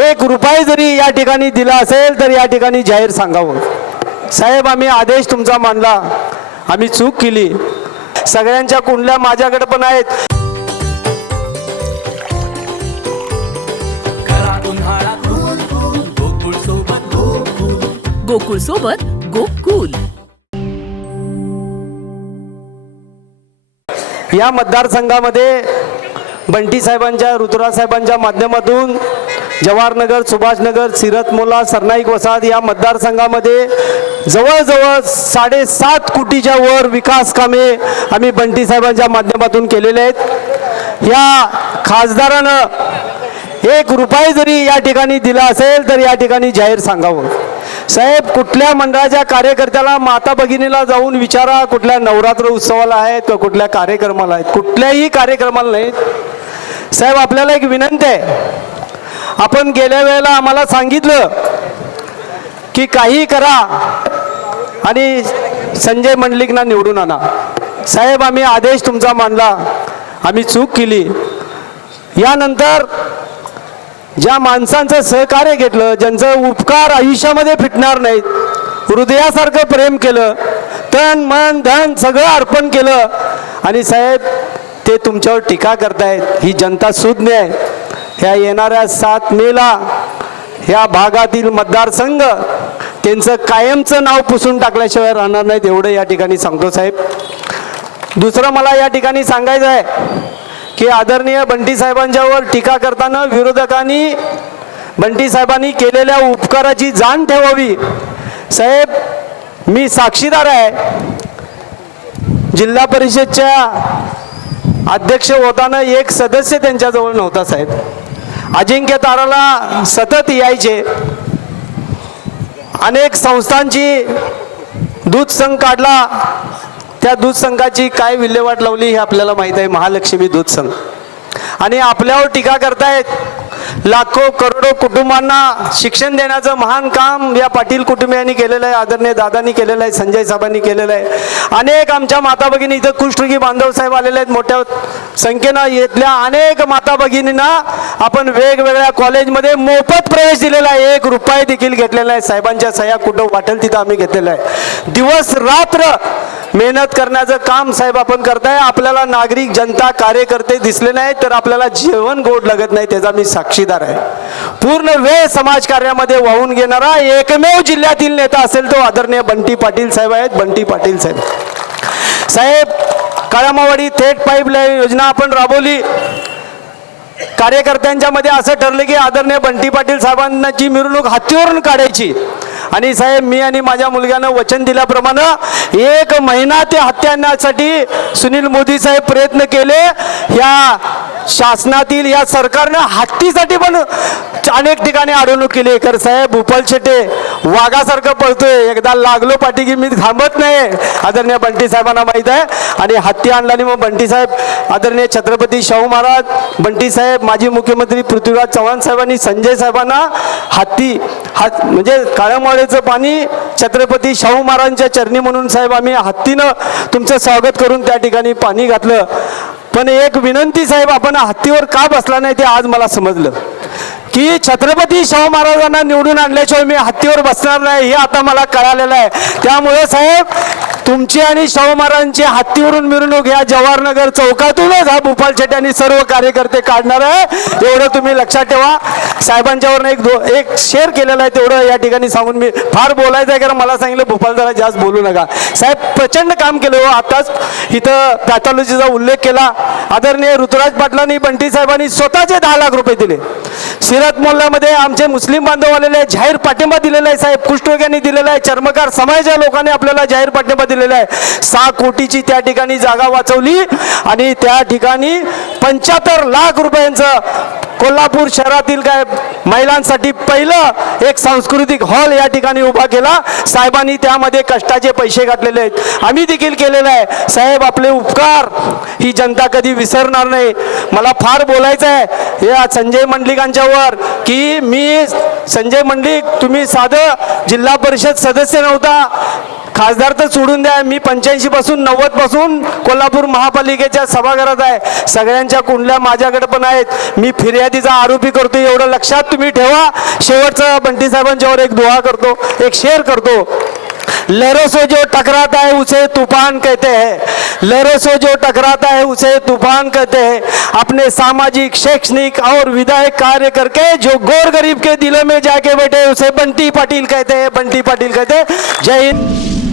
एक रुपया जरी या ठिकाणी दिला असेल तर या ठिकाणी जाहीर सांगावं। साहेब, आम्ही आदेश तुमचा मानला, आम्ही चूक केली। सगळ्यांच्या कुंडल्या माझ्याकडे पण आहेत। गोकुळ सोबत गोकुल। या मतदारसंघामध्ये बंटी साहेबांच्या, ऋतुराज साहेबांच्या माध्यमातून जवाहरनगर, सुभाषनगर, सिरतमोला, सरनाईक वसाहत या मतदारसंघामध्ये जवळजवळ 7.5 कोटीच्या वर विकास कामे आम्ही बंटी साहेबांच्या माध्यमातून केलेले आहेत। या खासदारानं एक रुपया जरी या ठिकाणी दिला असेल तर या ठिकाणी जाहीर सांगावं। साहेब, कुठल्या मंडळाच्या कार्यकर्त्याला, माता भगिनीला जाऊन विचारा, कुठल्या नवरात्र उत्सवाला आहेत का कुठल्या कार्यक्रमाला आहेत, कुठल्याही कार्यक्रमाला नाहीत। साहेब, आपल्याला एक विनंती आहे, आपण गेल्या वेळेला आम्हाला सांगितलं की काही करा आणि संजय मंडलिकना निवडून आणा। साहेब, आम्ही आदेश तुमचा मानला, आम्ही चूक केली। यानंतर ज्या माणसांचं सहकार्य घेतलं, ज्यांचं उपकार आयुष्यामध्ये फिटणार नाहीत, हृदयासारखं प्रेम केलं, तन मन धन सगळं अर्पण केलं, आणि साहेब ते तुमच्यावर टीका करतायत, ही जनता सुज्ञ आहे। ह्या येणाऱ्या 7 मेला ह्या भागातील मतदारसंघ त्यांचं कायमचं नाव पुसून टाकल्याशिवाय राहणार नाहीत, एवढं या ठिकाणी सांगतो। साहेब, दुसरं मला या ठिकाणी सांगायचं आहे की आदरणीय बंटी साहेबांच्यावर टीका करताना विरोधकांनी बंटी साहेबांनी केलेल्या उपकाराची जाण ठेवावी। साहेब, मी साक्षीदार आहे, जिल्हा परिषदच्या अध्यक्ष होताना एक सदस्य त्यांच्याजवळ नव्हता। साहेब, अजिंक्य ताराला सतत यायचे, अनेक संस्थांची दूध संघ काढला, त्या दूध संघाची काय विल्हेवाट लावली हे आपल्याला माहित आहे, महालक्ष्मी दूध संघ। आणि आपल्यावर टीका करतायत। लाखो करोडो कुटुंबांना शिक्षण देण्याचं महान काम या पाटील कुटुंबियांनी केलेलं आहे, आदरणीय दादांनी केलेलं आहे, संजय साहेबांनी केलेलं आहे। अनेक आमच्या माता भगिनी इथं कुष्ठरोगी बांधव साहेब आलेले आहेत, मोठ्या संख्येनं इथल्या अनेक माता भगिनींना आपण वेगवेगळ्या कॉलेजमध्ये मोफत प्रवेश दिलेला आहे, 1 रुपया देखील घेतलेला आहे। साहेबांच्या सह्या कुठं वाटेल तिथं आम्ही घेतलेलं आहे। दिवस रात्र मेहनत करण्याचं काम साहेब आपण करताय। आपल्याला नागरिक, जनता, कार्यकर्ते दिसले नाही तर आपल्याला जेवण गोड लागत नाही, त्याचा मी साक्षीदार आहे। पूर्ण वेळ समाजकार्यामध्ये वाहून घेणारा एकमेव जिल्ह्यातील नेता असेल तो आदरणीय बंटी पाटील साहेब आहेत, बंटी पाटील साहेब। साहेब, काळामावाडी थेट पाईपलाईन योजना आपण राबवली। कार्यकर्त्यांच्या मध्ये असं ठरलं की आदरणीय बंटी पाटील साहेबांची मिरवणूक हत्तीवरून काढायची, आणि साहेब मी आणि माझ्या मुलग्यानं वचन दिल्याप्रमाणे 1 महिना ते हत्ती आणण्यासाठी सुनील मोदी साहेब प्रयत्न केले। या शासनातील या सरकारनं हत्तीसाठी पण अनेक ठिकाणी अडवणूक केली। कर साहेब, भूपाल शेटे वाघासारखं पळतोय, एकदा लागलो पाठी की मी थांबत नाही, आदरणीय बंटी साहेबांना माहीत आहे। आणि हत्ती आणला आणि मग बंटी साहेब, आदरणीय छत्रपती शाहू महाराज, बंटी साहेब, माजी मुख्यमंत्री पृथ्वीराज चव्हाण साहेबांनी संजय साहेबांना म्हणजे काळ्यामावळेचं पाणी छत्रपती शाहू महाराजांच्या चरणी म्हणून साहेब आम्ही हत्तीनं तुमचं स्वागत करून त्या ठिकाणी पाणी घातलं। पण एक विनंती साहेब, आपण हत्तीवर का बसला नाही ते आज मला समजलं की छत्रपती शाहू महाराजांना निवडून आणल्याशिवाय मी हत्तीवर बसणार नाही हे आता मला कळालेलं आहे। त्यामुळे साहेब, तुमची आणि शाहू महाराजांची हत्तीवरून मिरवणूक या जवाहरनगर चौकातूनच हा भूपाल शेट्टी आणि सर्व कार्यकर्ते काढणार आहे, एवढं तुम्ही लक्षात ठेवा। साहेबांच्यावर एक शेअर केलेला आहे, तेवढं या ठिकाणी सांगून मी फार बोलायचं आहे, कारण मला सांगितलं भूपाल जरा जास्त बोलू नका। साहेब, प्रचंड काम केलं हो। आताच इथं पॅथॉलॉजीचा उल्लेख केला, आदरणीय ऋतुराज पाटलांनी, बंटी साहेबांनी स्वतःचे 10 लाख रुपये दिले। सिरत मोहल्ल्यामध्ये आमचे मुस्लिम बांधव आलेले जाहीर पाठिंबा दिलेला आहे। साहेब, कुष्ठरोग्यांनी दिलेला आहे, चर्मकार समाजाच्या लोकांनी आपल्याला जाहीर पाठिंबा दिलेला आहे। 6 कोटीची त्या ठिकाणी जागा वाचवली आणि त्या ठिकाणी 75 लाख रुपयांचं कोल्हापूर शहरातील काय महिलांसाठी पहिलं एक सांस्कृतिक हॉल या ठिकाणी उभा केला। साहेबांनी त्यामध्ये कष्टाचे पैसे घातलेले आहेत, आम्ही देखील केलेलं आहे। साहेब, आपले उपकार ही जनता कधी विसरणार नाही। मला फार बोलायचं आहे या संजय मंडलिकांच्यावर की मी संजय मंडलिक, तुम्ही साधं जिल्हा परिषद सदस्य नव्हता, खासदार तर सोडून द्या, मी 85 पासून 90 पासून कोल्हापूर महापालिकेच्या सभागृहात आहे. सगळ्यांच्या कुंडल्या माझ्याकडे पण आहेत. मी फिर्यादीचा आरोपी करतो एवढं लक्षात तुम्ही ठेवा. शेवटचं बंटी साहेबांच्यावर एक दुआ करतो, एक शेर करतो. लहरों से जो टकराता है उसे तूफान कहते हैं. लहरों से जो टकराता है उसे तूफान कहते हैं. अपने सामाजिक, शैक्षणिक और विधायक कार्य करके जो गोर गरीब के दिलों में जाके बैठे उसे बंटी पाटिल कहते हैं. बंटी पाटिल कहते हैं. जय हिंद.